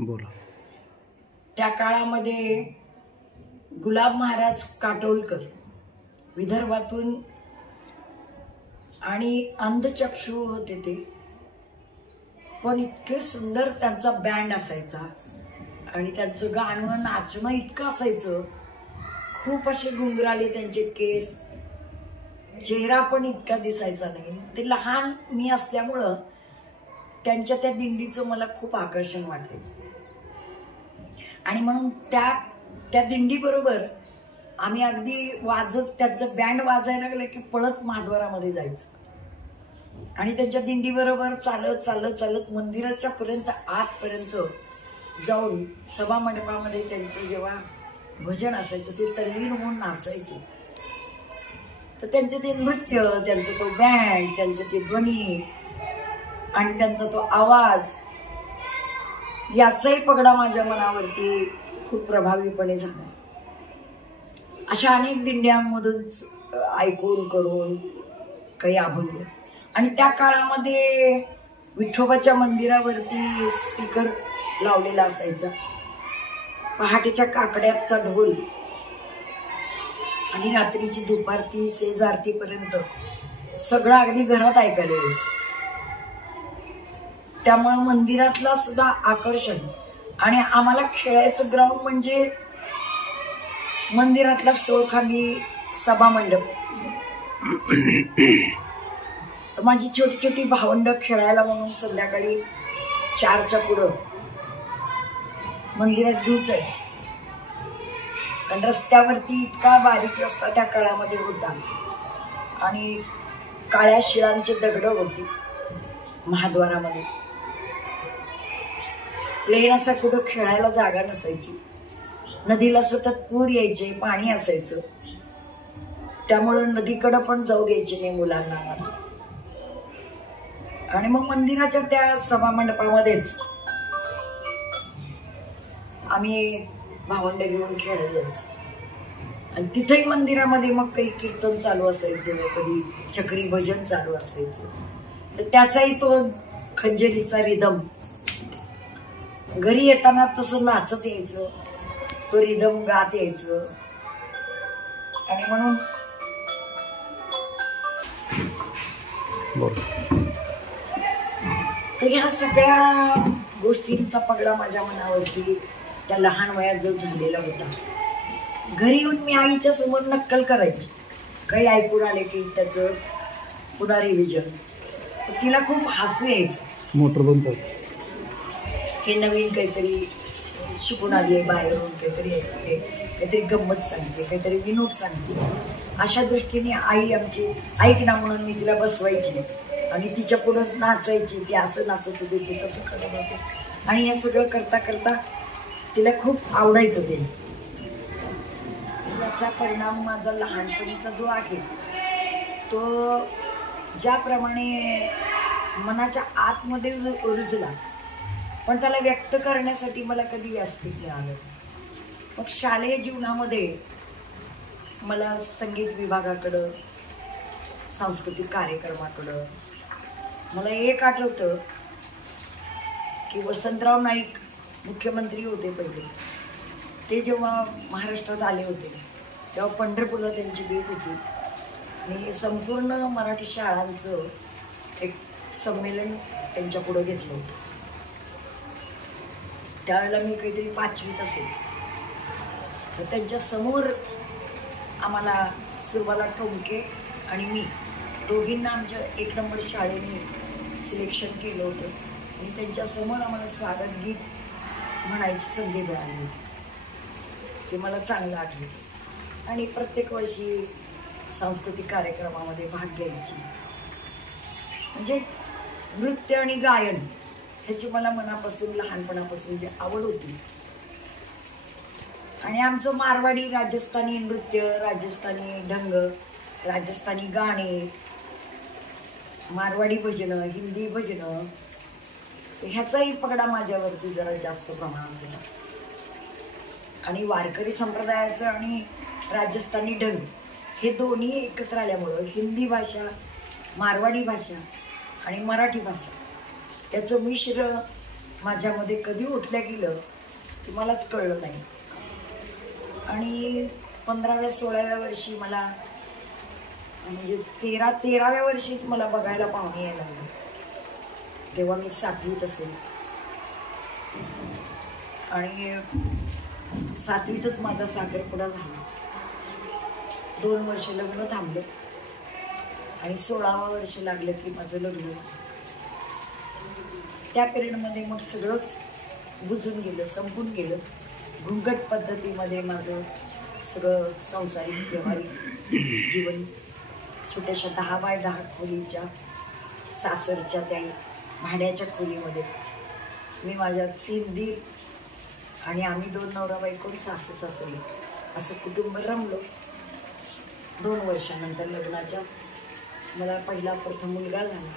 बोला. त्या काळामध्ये गुलाब महाराज काटोलकर विदर्भातून आणि अंधचक्षू होते ते, पण इतके सुंदर त्यांचा बँड असायचा आणि त्यांचं गाणं नाचणं इतकं असायचं. खूप असे गुंगराले त्यांचे केस, चेहरा पण इतका दिसायचा नाही. ते लहान मी असल्यामुळं त्यांच्या त्या दिंडीचं मला खूप आकर्षण वाटायचं आणि म्हणून त्या दिंडीबरोबर आम्ही अगदी वाजत, त्यांचं बँड वाजायला लागलं की पळत महाद्वारामध्ये जायचं आणि त्यांच्या दिंडीबरोबर चालत चालत चालत मंदिराच्या आतपर्यंत जाऊन सभा मंडपामध्ये त्यांचं जेव्हा भजन असायचं ते तल्लीन होऊन नाचायचे. तर त्यांचे ते नृत्य, त्यांचं तो बँड, त्यांचं ते ध्वनी आणि त्यांचा तो आवाज याचाही पगडा माझ्या मनावरती खूप प्रभावीपणे झाला. अशा अनेक दिंड्यांमधून ऐकून करून काही अभंग. आणि त्या काळामध्ये विठोबाच्या मंदिरावरती स्पीकर लावलेला असायचा, पहाटेच्या काकड्याचा ढोल आणि रात्रीची दुपारती सेजारतीपर्यंत सगळं अगदी घरात ऐकायला यायचं. त्यामुळं मंदिरातला सुद्धा आकर्षण. आणि आम्हाला खेळायचं ग्राउंड म्हणजे मंदिरातला सोळखांबी सभा मंडप. माझी छोटी छोटी भावंड खेळायला म्हणून संध्याकाळी 4च्या पुढं मंदिरात घेऊन जायची, कारण रस्त्यावरती इतका बारीक रस्ता त्या काळामध्ये होता आणि काळ्या शिळांची दगडं होती महाद्वारामध्ये. प्लेन असा कुठं खेळायला जागा नसायची. नदीला सतत पूर यायचे, पाणी असायचं, त्यामुळं नदीकडं पण जाऊ द्यायचे नाही मुलांना. आणि मग मंदिराच्या त्या सभा मंडपामध्येच आम्ही भावंड घेऊन खेळायला जायचं आणि तिथेही मंदिरामध्ये मग काही कीर्तन चालू असायचं, कधी चक्री भजन चालू असायचं. तर त्याचाही तो खंजेरीचा रिदम घरी येताना तसं नाचत यायचं, तो रिदम गात यायचं. आणि म्हणून ह्या सगळ्या गोष्टींचा पगडा माझ्या मनावरती त्या लहान वयात जो झालेला होता. घरी येऊन मी आईच्या समोर नक्कल करायची, काही ऐकून आले की त्याचं पुन्हा रिव्हिजन. तिला खूप हसू यायचं, मोटर बंद, हे नवीन काहीतरी शिकून आली आहे बाहेरून, काहीतरी गंमत सांगते, काहीतरी विनोद सांगते. अशा दृष्टीने आई आमची ऐक ना म्हणून मी तिला बसवायची आणि तिच्या पुढं नाचायची. ती असं नाचत होते, ते तसं करत होते आणि हे सगळं करता करता तिला खूप आवडायचं ते. याचा परिणाम माझा लहानपणीचा जो आहे तो ज्याप्रमाणे मनाच्या आतमध्ये रुजला, पण त्याला व्यक्त करण्यासाठी मला कधी व्यासपीठ नाही आलं. मग शालेय जीवनामध्ये मला संगीत विभागाकडं, सांस्कृतिक कार्यक्रमाकडं मला एक आठवतं की वसंतराव नाईक मुख्यमंत्री होते पहिले. ते जेव्हा महाराष्ट्रात आले होते तेव्हा पंढरपूरला त्यांची भेट होती आणि संपूर्ण मराठी शाळांचं एक संमेलन त्यांच्या पुढं घेतलं होतं. त्यावेळेला मी काहीतरी 5वीत असेल. तर त्यांच्या समोर आम्हाला सुरबाला टोमके आणि मी दोघींना आमच्या 1 नंबर शाळेने सिलेक्शन केलं होतं आणि त्यांच्यासमोर आम्हाला स्वागत गीत म्हणायची संधी मिळाली होती. ते मला चांगलं आठवतं. आणि प्रत्येक वर्षी सांस्कृतिक कार्यक्रमामध्ये भाग घ्यायची. म्हणजे नृत्य आणि गायन ह्याची मला मनापासून लहानपणापासून जी आवड होती. आणि आमचं मारवाडी राजस्थानी नृत्य, राजस्थानी ढंग, राजस्थानी गाणे, मारवाडी भजनं, हिंदी भजनं ह्याचाही पगडा माझ्यावरती जरा जास्त प्रमाणात होता. आणि वारकरी संप्रदायाचं आणि राजस्थानी ढंग हे दोन्ही एकत्र आल्यामुळं हिंदी भाषा, मारवाडी भाषा आणि मराठी भाषा याचं मिश्र माझ्यामध्ये कधी उठल्या गेलं ते मलाच कळलं नाही. आणि 15व्या-16व्या वर्षी मला म्हणजे 13व्या वर्षीच मला बघायला पाहुणे यायला लागले. तेव्हा मी 7वीत असेल आणि 7वीतच माझा साखरपुडा झाला. 2 वर्ष लग्न थांबलं आणि 16वं वर्ष लागलं की माझं लग्न झालं. त्या पिरियडमध्ये मग सगळंच बुजून गेलं, संपून गेलं. घुंगट पद्धतीमध्ये माझं सगळं सांसारिक व्यवहारिक जीवन छोट्याशा 10 बाय 10 खोलीच्या सासरच्या त्या भाड्याच्या खोलीमध्ये मी माझ्या 3 दीर आणि आम्ही 2 नवरा बायको सासू सासरे असं कुटुंब रमलो. 2 वर्षानंतर लग्नाच्या मला प्रथम मुलगा झाला.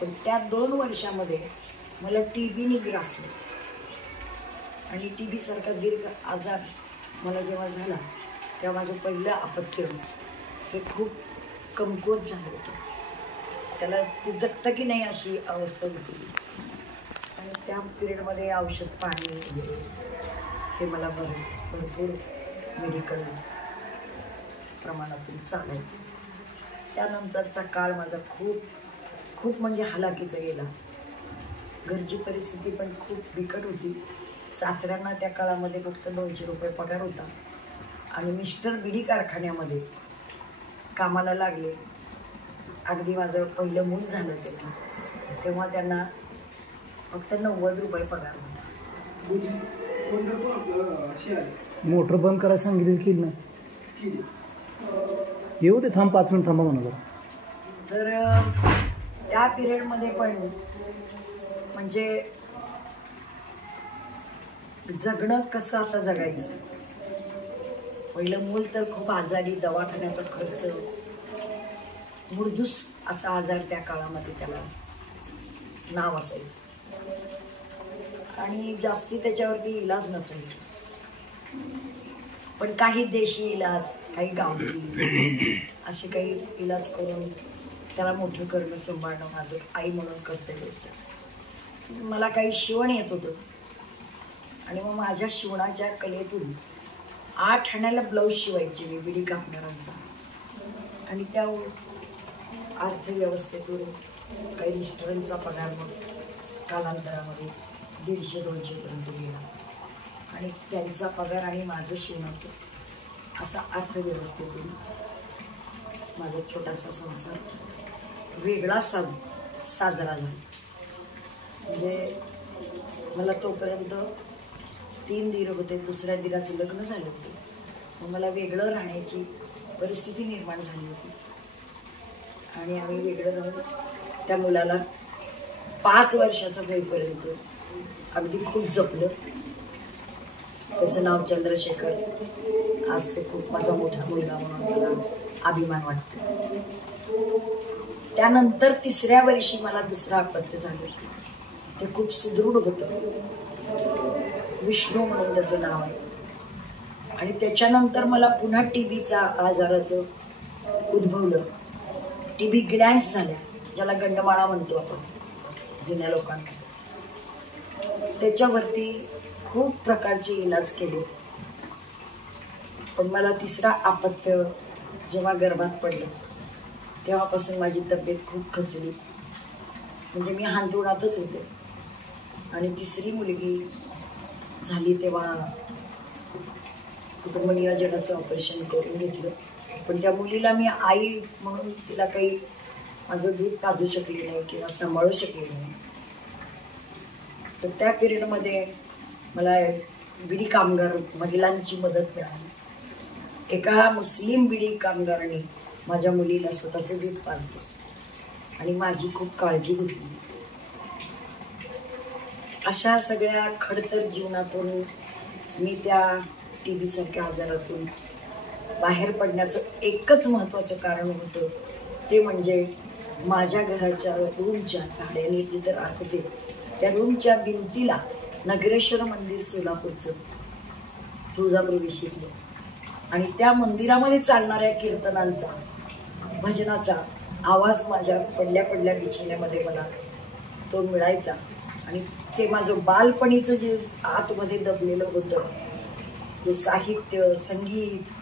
पण त्या 2 वर्षामध्ये मला TBने ग्रासलं आणि TB सारखा दीर्घ आजार मला जेव्हा झाला तेव्हा माझं पहिलं अपत्य हे खूप कमकुवत झालं होतं. त्याला ते जगतं की नाही अशी अवस्था होती. आणि त्या पिरियडमध्ये औषध पाणी वगैरे हे मला भरपूर मेडिकल प्रमाणातून चालायचं. त्यानंतरचा काळ माझा खूप म्हणजे हालाकीचा गेला. घरची परिस्थिती पण खूप बिकट होती. सासऱ्यांना त्या काळामध्ये फक्त 200 रुपये पगार होता आणि मिस्टर बिडी कारखान्यामध्ये कामाला लागले. अगदी माझं पहिलं मूल झालं तेव्हा त्यांना फक्त 90 रुपये पगार होता. मोटर बंद करायला सांगितली की ना येऊ दे, थांब 5 मिनिट थांबा म्हणा. तर त्या पिरियडमध्ये पण म्हणजे जगणं कसं आता जगायचं. पहिलं मूल तर खूप आजारी, दवाखान्याचा खर्च, मुरदूस असा आजार त्या काळामध्ये त्याला नाव असायचं आणि जास्ती त्याच्यावरती इलाज नसायचे. पण काही देशी इलाज, काही गावठी असे काही इलाज करून त्याला मोठं करणं, सांभाळणं माझं आई म्हणून कर्तव्य होतं. मला काही शिवण येत होतं आणि मग माझ्या शिवणाच्या कलेतून 8 आण्याला ब्लाऊज शिवायचे मी बिडी कापणाऱ्यांचा. आणि त्या अर्थव्यवस्थेतून काही मिस्टरांचा पगार मग कालांतरामध्ये 150-200 पर्यंत गेला आणि त्यांचा पगार आणि माझं शिवणाचं असा अर्थव्यवस्थेतून माझा छोटासा संसार वेगळा साजरा झाला. म्हणजे मला तोपर्यंत 3 दीर होते. दुसऱ्या दीराचं लग्न झालं होतं. मग मला वेगळं राहण्याची परिस्थिती निर्माण झाली होती आणि आम्ही वेगळं राहून त्या मुलाला 5 वर्षाचं होईपर्यंत अगदी खूप जपलं. त्याचं नाव चंद्रशेखर. आज ते खूप माझा मोठा मुलगा म्हणून मला अभिमान वाटतो. त्यानंतर 3ऱ्या वर्षी मला दुसरं अपत्य झालं. ते खूप सुदृढ होतं. विष्णू म्हणून त्याचं नाव आहे. आणि त्याच्यानंतर मला पुन्हा TBचा आजाराचं उद्भवलं. TB ग्लॅन्स झाल्या, ज्याला गंडमाळा म्हणतो आपण जुन्या लोकांना. त्याच्यावरती खूप प्रकारचे इलाज केले. पण मला 3रं अपत्य जेव्हा गर्भात पडलं तेव्हापासून माझी तब्येत खूप खचली. म्हणजे मी हांतरुणातच होते. आणि 3री मुलगी झाली तेव्हा कुटुंब नियोजनाचं ऑपरेशन करून घेतलं. पण त्या मुलीला मी आई म्हणून तिला काही माझं दूध पाजू शकले नाही किंवा सांभाळू शकले नाही. तर त्या पिरियडमध्ये मला बिडी कामगार महिलांची मदत मिळाली. एका मुस्लिम बिडी कामगारांनी माझ्या मुलीला स्वतःचं दूध पाजलं आणि माझी खूप काळजी घेतली. अशा सगळ्या खडतर जीवनातून मी त्या TB सारख्या आजारातून बाहेर पडण्याचं एकच महत्त्वाचं कारण होतं. ते म्हणजे माझ्या घराच्या रूमच्या भाड्याने जिथं राहत होते त्या रूमच्या भिंतीला नगरेश्वर मंदिर सोलापूरचं तुळजापूर विषयीतलं आणि त्या मंदिरामध्ये चालणाऱ्या कीर्तनांचा, भजनाचा आवाज माझ्या पडल्या बिछाण्यामध्ये मला तो मिळायचा. आणि ते माझं बालपणीचं जे आतमध्ये दबलेलं होतं, जे साहित्य, संगीत,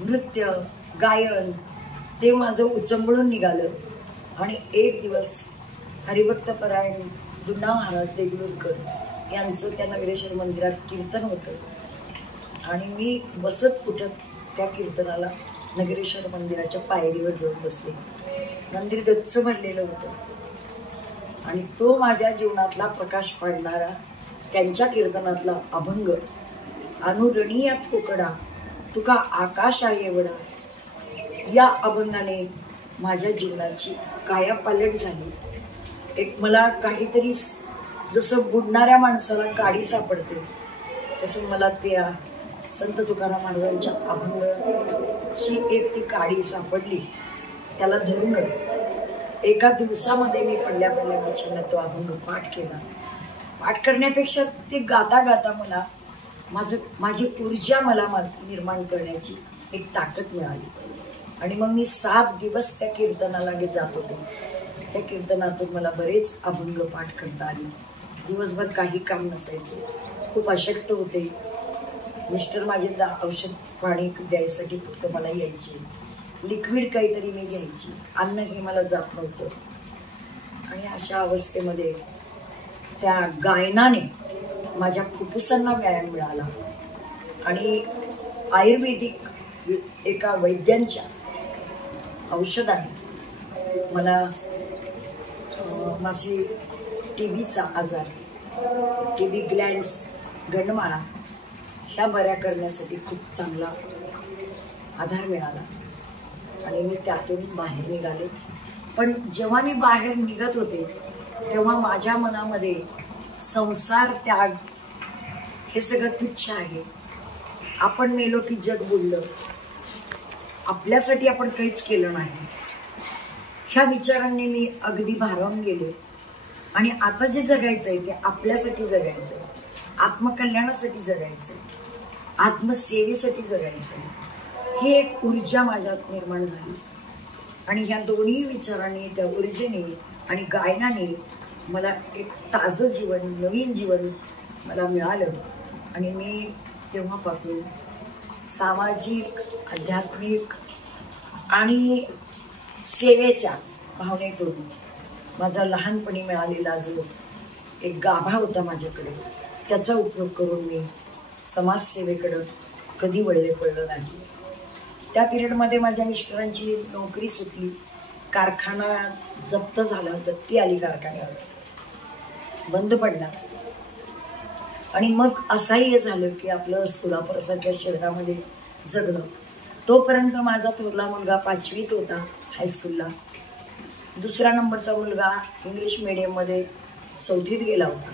नृत्य, गायन, ते माझं उचंबळून निघालं. आणि एक दिवस हरिभक्तपरायण दुना महाराज देगलूरकर यांचं त्या नगरेश्वर मंदिरात कीर्तन होतं आणि मी बसत उठत त्या कीर्तनाला नगरेश्वर मंदिराच्या पायरीवर जाऊन बसले. मंदिर गच्च भरलेलं होतं आणि तो माझ्या जीवनातला प्रकाश पाडणारा त्यांच्या कीर्तनातला अभंग, अनुरणीयात कोकडा तुका आकाश आहे एवढा, या अभंगाने माझ्या जीवनाची कायापालट झाली. एक मला काहीतरी जसं बुडणाऱ्या माणसाला काडी सापडते तसं मला त्या संत तुकाराम महाराजांच्या अभंगाची एक ती काडी सापडली. त्याला धरूनच एका दिवसामध्ये मी पडल्या पडल्या तो अभंग पाठ केला. पाठ करण्यापेक्षा ते गाता गाता मला माझी ऊर्जा मला निर्माण करण्याची एक ताकद मिळाली. आणि मग मी 7 दिवस त्या कीर्तनाला जात होते. त्या कीर्तनातून मला बरेच अभंग पाठ करता आले. दिवसभर काही काम नसायचं, खूप अशक्त होते. मिस्टर माझे औषध पाणी द्यायसाठी फक्त मला यायचे. लिक्विड काहीतरी मी घ्यायची, अन्न हे मला जात नव्हतं. आणि अशा अवस्थेमध्ये त्या गायनाने माझ्या फुफ्फुसांना व्यायाम मिळाला. आणि आयुर्वेदिक एका वैद्यांच्या औषधाने मला माझी TBचा आजार, TB ग्लँड्स, गंडमाळा ह्या बऱ्या करण्यासाठी खूप चांगला आधार मिळाला आणि मी त्यातून बाहेर निघाले. पण जेव्हा मी बाहेर निघत होते तेव्हा माझ्या मनामध्ये संसार, त्याग हे सगळं तुच्छ आहे. आपण मेलो की जग बुडलं, आपल्यासाठी आपण काहीच केलं नाही, ह्या विचारांनी मी अगदी भारावून गेले. आणि आता जे जगायचं आहे ते आपल्यासाठी जगायचं आहे, आत्मकल्याणासाठी जगायचं आहे, आत्मसेवेसाठी जगायचं आहे. ही एक ऊर्जा माझ्यात निर्माण झाली. आणि ह्या दोन्ही विचारांनी, त्या ऊर्जेने आणि गायनाने मला एक ताजं जीवन, नवीन जीवन मला मिळालं. आणि मी तेव्हापासून सामाजिक, आध्यात्मिक आणि सेवेच्या भावनेतून माझा लहानपणी मिळालेला जो एक गाभा होता माझ्याकडे, त्याचा उपयोग करून मी समाजसेवेकडं कधी वळले पडलं नाही. त्या पिरियडमध्ये माझ्या मिस्टरांची नोकरी सुटली, कारखाना जप्त झाला, जप्ती आली, कारखान्यावर बंद पडला. आणि मग असंही हे झालं की आपलं सोलापूरसारख्या शहरामध्ये जगणं. तोपर्यंत माझा थोरला मुलगा 5वीत होता हायस्कूलला, दुसरा नंबरचा मुलगा इंग्लिश मिडियममध्ये 4थीत गेला होता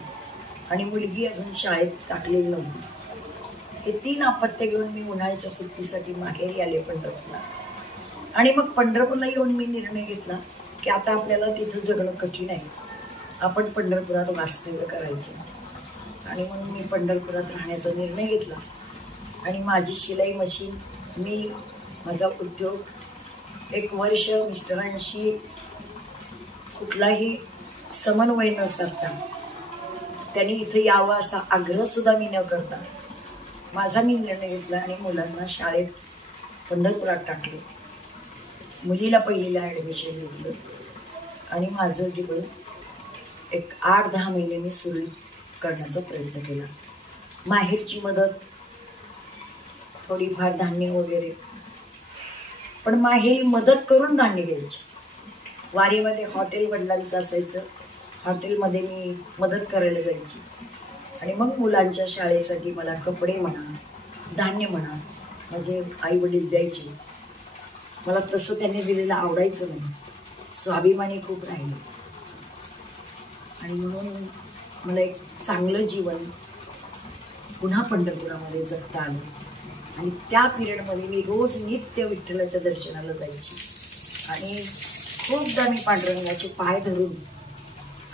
आणि मुलगी अजून शाळेत टाकलेली नव्हती. हे 3 अपत्य घेऊन मी उन्हाळ्याच्या सुट्टीसाठी माहेरी आले पंढरपूरला. आणि मग पंढरपूरला येऊन मी निर्णय घेतला की आता आपल्याला तिथं जगणं कठीण आहे, आपण पंढरपुरात वास्तव्य करायचं. आणि म्हणून मी पंढरपुरात राहण्याचा निर्णय घेतला. आणि माझी शिलाई मशीन, मी माझा उद्योग, 1 वर्ष मिस्टरांशी कुठलाही समन्वय न साधता, त्यांनी इथं यावं असा आग्रहसुद्धा मी न करता माझा मी निर्णय घेतला आणि मुलांना शाळेत पंढरपुरात टाकले. मुलीला पहिलीला ॲडमिशन घेतलं आणि माझं जीवन एक 8-10 महिने मी सुरू करण्याचा प्रयत्न केला. माहेरची मदत, थोडीफार धान्य वगैरे, पण माहेरी मदत करून धान्य घ्यायची. वारीमध्ये हॉटेल वडिलांचं असायचं, हॉटेलमध्ये मी मदत करायला जायची. आणि मग मुलांच्या शाळेसाठी मला कपडे म्हणा, धान्य म्हणा, माझे आई वडील द्यायचे. मला तसं त्यांनी दिलेलं आवडायचं नाही, स्वाभिमानी खूप राहिलं. आणि म्हणून मला एक चांगलं जीवन पुन्हा पंढरपुरामध्ये जगता आलं. आणि त्या पिरियडमध्ये मी रोज नित्य विठ्ठलाच्या दर्शनाला जायची. आणि खूपदा मी पांडुरंगाचे पाय धरून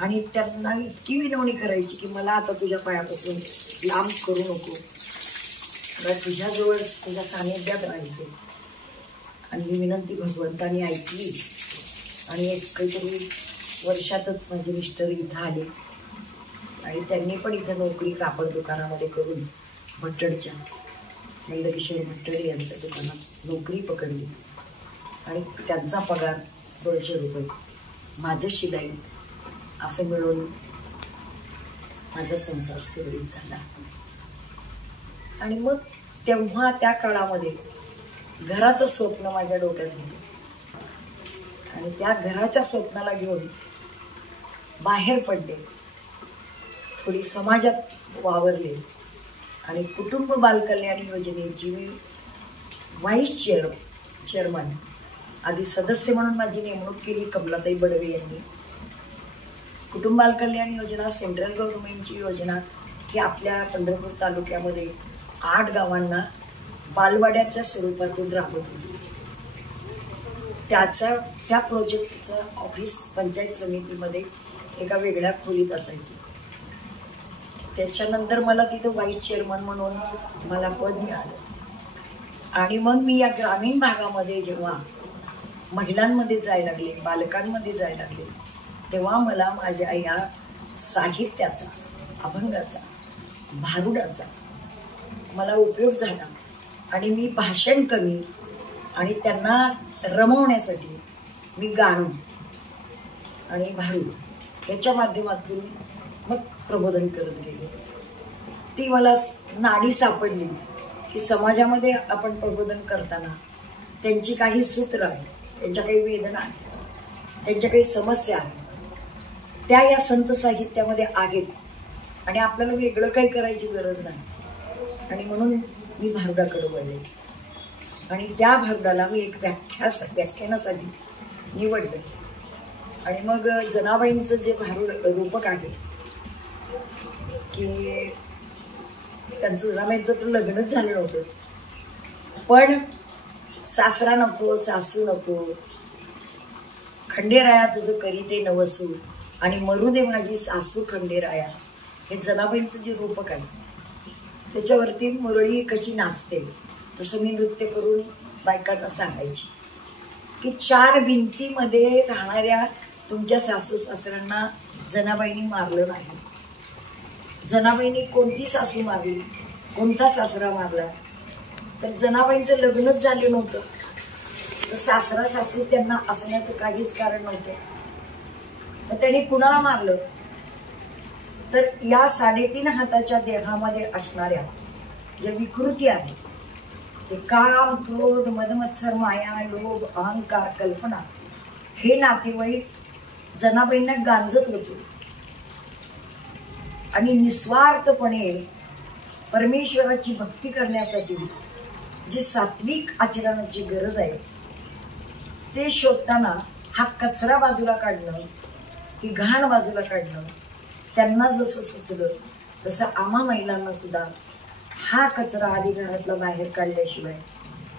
आणि त्यांना इतकी विनवणी करायची की मला आता तुझ्या पायापासून लांब करू नको, मला तुझ्याजवळच, तुझ्या सानिध्यात राहायचे. आणि ही विनंती भगवंतानी ऐकली. आणि एक काहीतरी वर्षातच माझे मिस्टर इथं आले आणि त्यांनी पण इथं नोकरी कापड दुकानामध्ये करून भट्टडच्या नंदकिशोर भट्टडे यांच्या दुकानात नोकरी पकडली आणि त्यांचा पगार 200 रुपये, माझं शिलाई, असं मिळून माझा संसार सुरळीत झाला. आणि मग तेव्हा त्या काळामध्ये घराचं स्वप्न माझ्या डोक्यात होतं आणि त्या घराच्या स्वप्नाला घेऊन बाहेर पडले, थोडी समाजात वावरले आणि कुटुंब बालकल्याण योजनेची मी व्हाईस चेअरमन, आधी सदस्य म्हणून माझी नेमणूक केली कमलाताई बडवे यांनी. कुटुंब बालकल्याण योजना सेंट्रल गव्हर्नमेंटची योजना ही आपल्या पंढरपूर तालुक्यामध्ये 8 गावांना बालवाड्याच्या स्वरूपातून राबत होती. त्या प्रोजेक्टचं ऑफिस पंचायत समितीमध्ये एका वेगळ्या खोलीत असायचं. त्याच्यानंतर मला तिथं व्हाईस चेअरमन म्हणून मला पद मिळालं आणि मग मी या ग्रामीण भागामध्ये जेव्हा महिलांमध्ये जायला लागले, बालकांमध्ये जायला लागले, तेव्हा मला माझ्या या साहित्याचा, अभंगाचा, भारुडाचा मला उपयोग झाला आणि मी भाषण कमी आणि त्यांना रमवण्यासाठी मी गाणं आणि भारूड याच्या माध्यमातून मग प्रबोधन करत गेले. ती मला नाडी सापडली की समाजामध्ये आपण प्रबोधन करताना त्यांची काही सूत्र आहेत, त्यांच्या काही वेदना आहेत, त्यांच्या काही समस्या आहेत, त्या या संत साहित्यामध्ये आहेत आणि आपल्याला वेगळं काही करायची गरज नाही. आणि म्हणून मी भारुडाकडे वळले आणि त्या भारुडाला मी एक व्याख्यानासाठी निवडलं. आणि मग जनाबाईंचं जे भारूड रूपक आहे की त्यांचं जनाबाईंचं तर लग्नच झालं नव्हतं, पण सासरा नको, सासू नको, खंडेराया तुझं करी ते नवसू आणि मरू दे माझी सासू खंडेराया, हे जनाबाईंचं जे रूपक आहे त्याच्यावरती मुरळी कशी नाचते तसं मी नृत्य करून बायकांना सांगायची की 4 भिंतीमध्ये राहणाऱ्या तुमच्या सासू सासऱ्यांना जनाबाईंनी मारलं नाही. जनाबाईंनी कोणती सासू मारली, कोणता सासरा मारला, तर जनाबाईंचं लग्नच झालं नव्हतं, तर सासरा सासू त्यांना असण्याचं काहीच कारण नव्हतं, तर त्यांनी कुणाला मारलं, तर या 3.5 हाताच्या देहामध्ये असणाऱ्या ज्या विकृती आहेत ते काम, क्रोध, मदमत्सर, माया, लोभ, अहंकार, कल्पना, हे नातेवाईक जनाबाईंना गांजत होते आणि निस्वार्थपणे परमेश्वराची भक्ती करण्यासाठी जी सात्विक आचरणाची गरज आहे ते शोधताना हा कचरा बाजूला काढणं, ही घाण बाजूला काढणं त्यांना जसं सुचलं तसं आम्हा महिलांना सुद्धा हा कचरा आधी घरातला बाहेर काढल्याशिवाय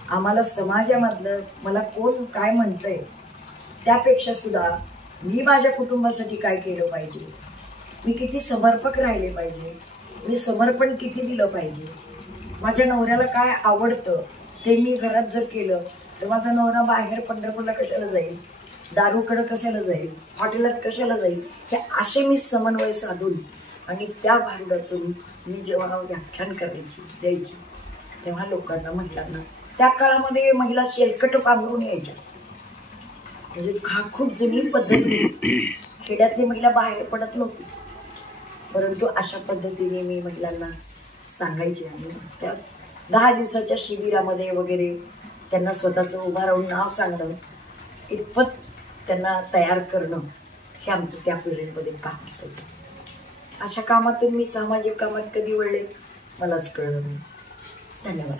आम्हाला समाजामधलं मला कोण काय म्हणतंय त्यापेक्षा सुद्धा मी माझ्या कुटुंबासाठी काय केलं पाहिजे, मी किती समर्पक राहिले पाहिजे, मी समर्पण किती दिलं पाहिजे, माझ्या नवऱ्याला काय आवडतं ते मी घरात जर केलं तर माझा नवरा बाहेर पंढरपूरला कशाला जाईल, दारूकडं कशाला जाईल, हॉटेलात कशाला जाईल, हे असे मी समन्वय साधून आणि त्या भारुडातून मी जेव्हा व्याख्यान द्यायची तेव्हा लोकांना, महिलांना, त्या काळामध्ये महिला शेलकट पांघरून यायच्या, म्हणजे खूप जुनी पद्धती, खेड्यातली महिला बाहेर पडत नव्हती, परंतु अशा पद्धतीने मी महिलांना सांगायचे आणि त्या 10 दिवसाच्या शिबिरामध्ये वगैरे त्यांना स्वतःचं उभं राहून नाव सांगणं इतपत त्यांना तयार करणं हे आमचं त्या पिरियडमध्ये काम असायचं. अशा कामातून मी सामाजिक कामात कधी वळले मलाच कळलं नाही. धन्यवाद.